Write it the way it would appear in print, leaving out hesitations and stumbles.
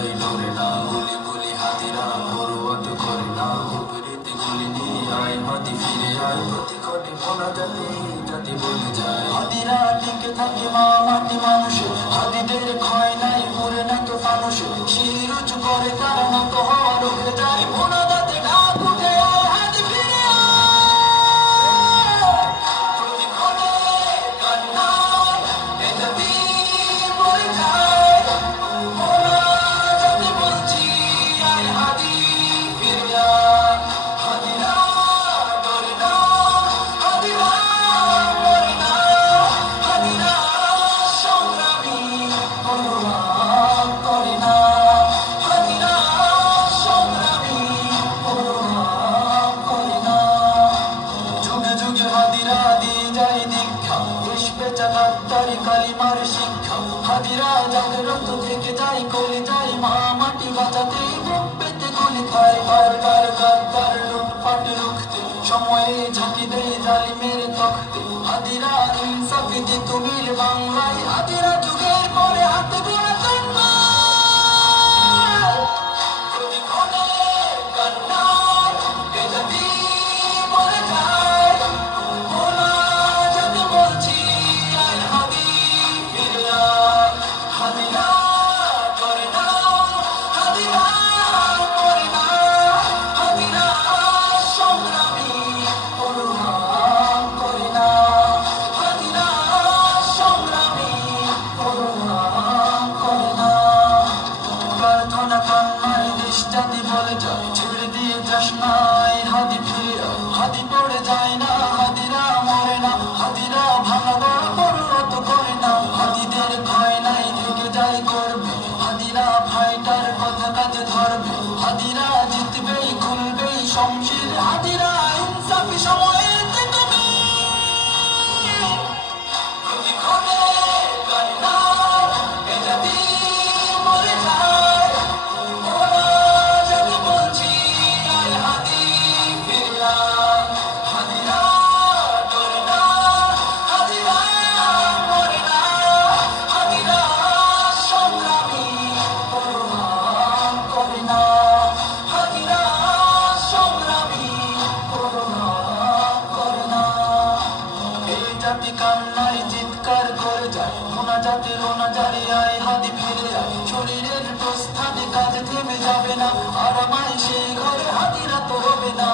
ভাই লড়ে না, গুলি গুলি হাতিরা পরোয়াত করে না, উপরিতে গুলি নিয়ে আয় হাতি ফিরে আয়, প্রতিক্ষণে মোনা জাতি জাতি বলে যায়। হাতিরা টিকে থাকে মা মাটি মানুষে, হাতিদের ক্ষয় নাই মরে না তো ফানুষে, শির উঁচু করে তারা নত হওয়া রুখে যায়, মোনা দাঁতে ডাক উঠে আয় হাতি ফিরে আয়। প্রতিক্ষণে কান্নায় এ জাতি মরে যায়, মোনা জাতি বলছি আয় হাতি ফিরে আয়। হাতিরা ডরে না, হাতিরা মরে না, হাতিরা সংগ্রামী অনুরাগ করে না, হাতিরা সংগ্রামী অনুরাগ করে না। যুগে যুগে হাতিরা দিয়ে যায় দীক্ষা, দেশ বেচা গাদ্দারি কালিমার শিক্ষা, হাতিরা জাগ্রত থেকে যায় কলি যায়, মা মাটি বাঁচাতে বুক পেতে গুলি খায়, বারবার গাদ্দার লুটপাট রুখতে সময়ে ঝাঁকি দেয় জালিমের তখতে, হাতিরা ইনসাফি দিত মিল বাংলায়, হাতিরা যুগের পরে হাতে গোড়া জন্মায়। প্রতিক্ষণে কান্নায় এ জাতি মরে যায়, মোনা জাতি বলছি আয় হাতি ফিরে আয়। হাতিরা ডরে না, হাতিরা মরে না, হাতিরা সংগ্রামী অনুরাগ করে না, হাতিরা সংগ্রামী অনুরাগ করে না। প্রার্থনা কান্নায় দেশ জাতি বলে যায়, ছেড়ে দিয়ে যাস না এই হাতি ফিরে আয়। হাতি পড়ে যায় না, হাতিরা মরে না, হাতিরা ভাঙা গড় পরিণত করে না, হাতিদের ক্ষয় নাই থেকে যায় করবে, হাতিরা ফাইটার কথা কাজে ধরবে, হাতিরা জিতবেই খুলবেই শমশির, হাতিরা ইনসাফি সময়ের তুমি। প্রতিক্ষণে কান্নায় এ জাতি মরে যায়, মোনা জাতি বলছি আয় হাতি ফিরে আয়। হাতিরা ডরে না, হাতিরা মরে না, হাতিরা সংগ্রামী অনুরাগ করে না, হাতিরা সংগ্রামী অনুরাগ করে না। এই জাতি কান্নায় চিৎকার করে যায়, মোনা জাতির রোনা জারি আয় হাতি ফিরে আয়, শরীরের প্রস্থানে কাজ থেমে যাবে না, আর আমায় সেই ঘরে হাতিরা তো হবে না।